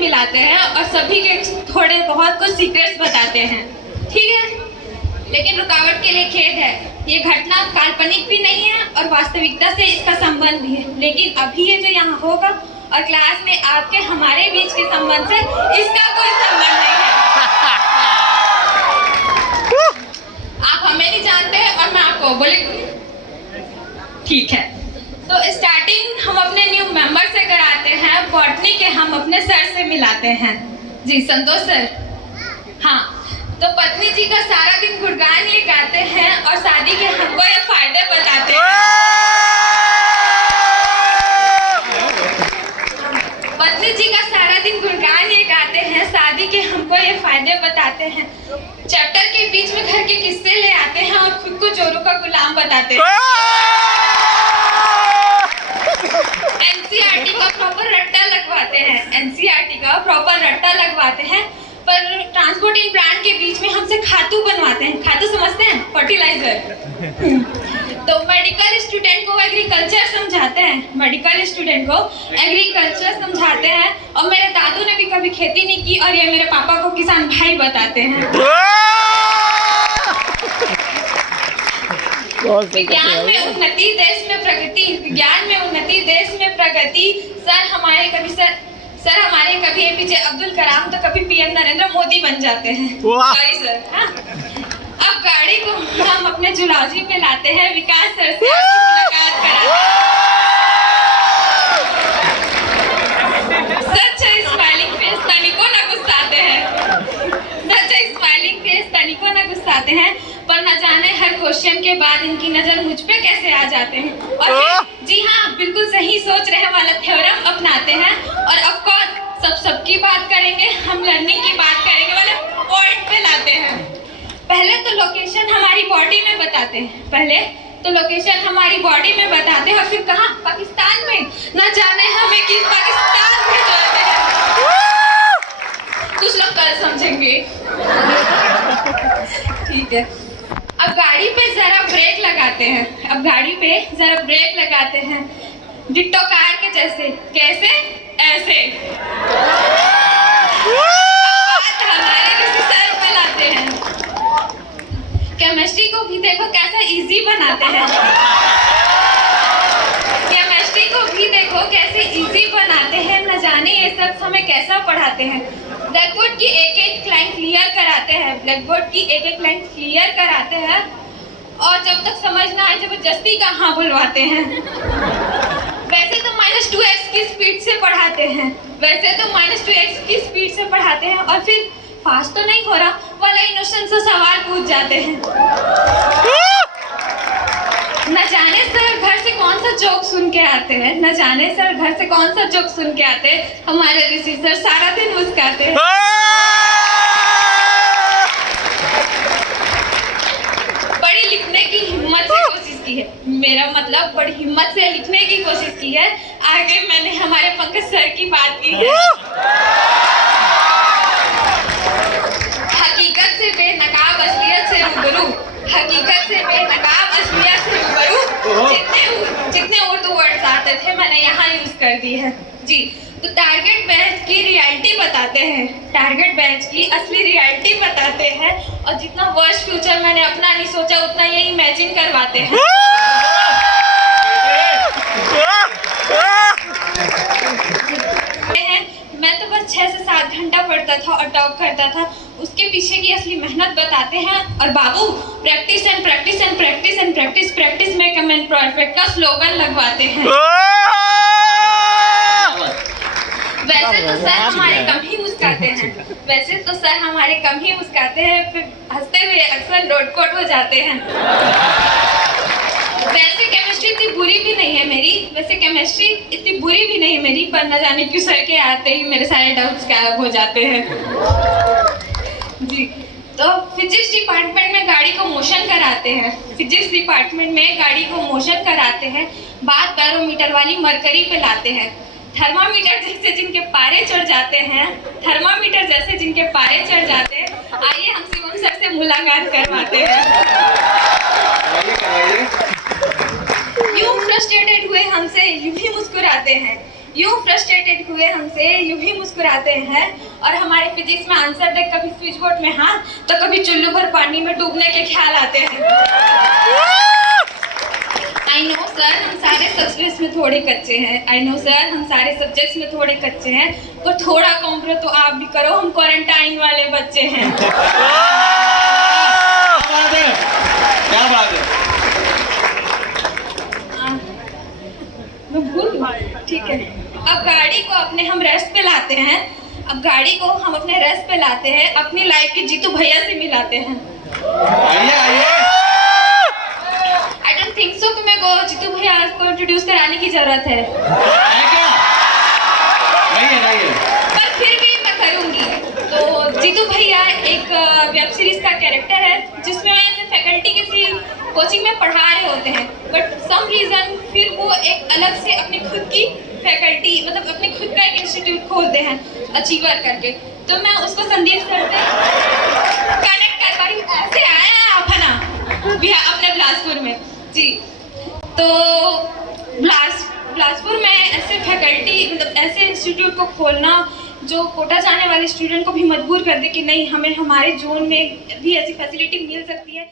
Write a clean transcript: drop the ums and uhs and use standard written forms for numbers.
मिलाते हैं और सभी के थोड़े बहुत कुछ सीक्रेट्स बताते हैं, ठीक है। लेकिन रुकावट के लिए खेद है, ये घटना काल्पनिक भी नहीं है और वास्तविकता से इसका संबंध भी है। लेकिन अभी ये जो यहाँ होगा और क्लास में आपके हमारे बीच के संबंध से इसका कोई संबंध नहीं है। आप हमें नहीं जानते हैं और मैं आपको बोले, ठीक है। तो स्टार्टिंग हम अपने न्यू मेंबर से कराते हैं, बॉटनी के हम अपने सर से मिलाते हैं। जी संतोष सर। हाँ, तो पत्नी जी का सारा दिन गुणगान ये गाते हैं और शादी के हमको ये फायदे बताते हैं। पत्नी जी का सारा दिन गुणगान ये गाते हैं, शादी के हमको ये फायदे बताते हैं। चैप्टर के बीच में घर के किस्से ले आते हैं और खुद को जोरों का गुलाम बताते हैं। एनसीईआरटी का प्रॉपर रट्टा लगवाते हैं, एनसीईआरटी का प्रॉपर रट्टा लगवाते हैं, पर ट्रांसपोर्ट इन प्लांट के बीच में हमसे खातू बनवाते हैं। खातू समझते हैं? फर्टिलाइजर। तो मेडिकल स्टूडेंट को एग्रीकल्चर समझाते हैं, मेडिकल स्टूडेंट को एग्रीकल्चर समझाते हैं। और मेरे दादू ने भी कभी खेती नहीं की और ये मेरे पापा को किसान भाई बताते हैं। विज्ञान में उन्नति, देश में प्रगति, विज्ञान में उन्नति, देश में प्रगति। सर हमारे कभी एपीजे अब्दुल कलाम तो कभी पीएम नरेंद्र मोदी बन जाते हैं। Sorry sir. हाँ, अब गाड़ी को हम अपने जुलॉजी पे लाते हैं, विकास सर से मुलाकात कराते हैं। सच स्माइलिंग फेस तनिको न गुस्साते हैं, सच स्माइलिंग फेस तनिको न गुस्साते हैं। पर न जाने हर क्वेश्चन के बाद इनकी नजर मुझ पे कैसे आ जाते हैं। और जी हाँ, बिल्कुल सही सोच रहे वाला थ्योरम अपनाते हैं। और ऑफ कोर्स सबकी बात करेंगे, हम लर्निंग की बात करेंगे वाले पॉइंट पे लाते हैं। पहले तो लोकेशन हमारी बॉडी में बताते हैं, पहले तो लोकेशन हमारी बॉडी में बताते हैं और फिर कहाँ? पाकिस्तान में। न जाने हमें किस पाकिस्तान में जाते हैं, कुछ लोग कल समझेंगे। ठीक है, अब गाड़ी पे जरा ब्रेक लगाते हैं, अब गाड़ी पे जरा ब्रेक लगाते हैं, डिट्टो कार के जैसे। कैसे? ऐसे। हमारे किसी सर पे लाते हैं। केमिस्ट्री को भी देखो कैसा इजी बनाते हैं, केमिस्ट्री को भी देखो कैसे इजी बनाते हैं। न जाने ये सब हमें कैसा पढ़ाते हैं। ब्लैकबोर्ड की एक एक लाइन क्लियर कराते हैं, ब्लैकबोर्ड की एक एक लाइन क्लियर कराते हैं। और जब तक समझ ना आए जबरदस्ती कहाँ बुलवाते हैं। वैसे तो -2x की स्पीड से पढ़ाते हैं, वैसे तो -2x की स्पीड से पढ़ाते हैं और फिर फास्ट तो नहीं हो रहा वाला इनोसेंट से सवाल पूछ जाते हैं। न जाने सर घर से कौन सा जोक सुन के आते हैं, न जाने सर घर से कौन सा जोक सुन के आते हैं। हमारे ऋषि सर सारा दिन मुस्कुराते हैं। बड़ी लिखने की हिम्मत से कोशिश की है, मेरा मतलब बड़ी हिम्मत से लिखने की कोशिश की है। आगे मैंने हमारे पंकज सर की बात की है। हकीकत से बेनकाब असलियत से रूबरू, हकीकत से बेनकाब असलियत से रूबरू। जितने उर्दू वर्ड्स आते थे मैंने यहाँ यूज कर दी है। जी, तो टारगेट बैच की रियलिटी बताते हैं, टारगेट बैच की असली रियलिटी बताते हैं। और जितना वर्स्ट फ्यूचर मैंने अपना नहीं सोचा उतना ये इमेजिन करवाते हैं। मैं तो बस 6 से 7 घंटा पढ़ता था और टॉप करता था, उसके पीछे की असली मेहनत बताते हैं। और बाबू practice and practice and practice and practice, practice make a man perfect का स्लोगन लगवाते हैं। वैसे तो सर हमारे कम ही मुस्कुराते हैं, वैसे तो सर हमारे कम ही मुस्कुराते हैं, फिर हंसते हुए अक्सर रोड कोट हो जाते हैं। वैसे केमिस्ट्री इतनी बुरी भी नहीं है मेरी, वैसे केमिस्ट्री इतनी बुरी भी नहीं है मेरी, पर न जाने क्यों सर के आते ही मेरे सारे डाउट्स गायब हो जाते हैं। जी, तो फिजिक्स डिपार्टमेंट में गाड़ी को मोशन कराते हैं, फिजिक्स डिपार्टमेंट में गाड़ी को मोशन कराते हैं। बात बैरोमीटर वाली मरकरी पे लाते हैं। थर्मामीटर जैसे जिनके पारे चढ़ जाते हैं, थर्मामीटर जैसे जिनके पारे चढ़ जाते हैं, आइए हम शिवम सर से मुलाकात करवाते हैं। यूं फ्रस्ट्रेटेड हुए हमसे यूं ही मुस्कुराते हैं, यूँ फ्रस्ट्रेटेड हुए हमसे, यूँ ही मुस्कुराते हैं, और हमारे फिजिक्स में आंसर देख कभी स्विच बोर्ड में हाँ तो कभी चुल्लू भर पानी में डूबने के ख्याल आते हैं। आई नो सर हम सारे सब्जेक्ट्स में थोड़े कच्चे हैं, आई नो सर हम सारे सब्जेक्ट्स में थोड़े कच्चे हैं, पर थोड़ा कॉम्प्रो तो आप भी करो, हम क्वारंटाइन वाले बच्चे हैं। क्या बात है। मैं भूल ठीक है। अब गाड़ी को अपने हम रेस्ट पे लाते हैं, अब गाड़ी को हम अपने रेस्ट पे लाते हैं, अपनी लाइफ के जीतू भैया से मिलाते हैं। आइए आइए। आई डोंट थिंक सो कि मेरे को जीतू भैया को इंट्रोड्यूस कराने की जरूरत है क्या? नहीं है। पर फिर भी मैं करूंगी। तो जीतू भैया एक वेब सीरीज का कैरेक्टर है जिसमें एज ए फैकल्टी किसी कोचिंग में पढ़ा रहे होते हैं, बट सम रीजन फिर वो एक अलग से अपनी खुद की फैकल्टी मतलब अपने खुद का एक इंस्टीट्यूट खोलते हैं अचीवर करके। तो मैं उसको संदीप सर से कनेक्ट कर पा रही हूँ। ऐसे आया आप है ना अपने बिलासपुर में जी। तो बिलासपुर में ऐसे फैकल्टी मतलब ऐसे इंस्टीट्यूट को खोलना जो कोटा जाने वाले स्टूडेंट को भी मजबूर कर दे कि नहीं हमें हमारे जोन में भी ऐसी फैसिलिटी मिल सकती है।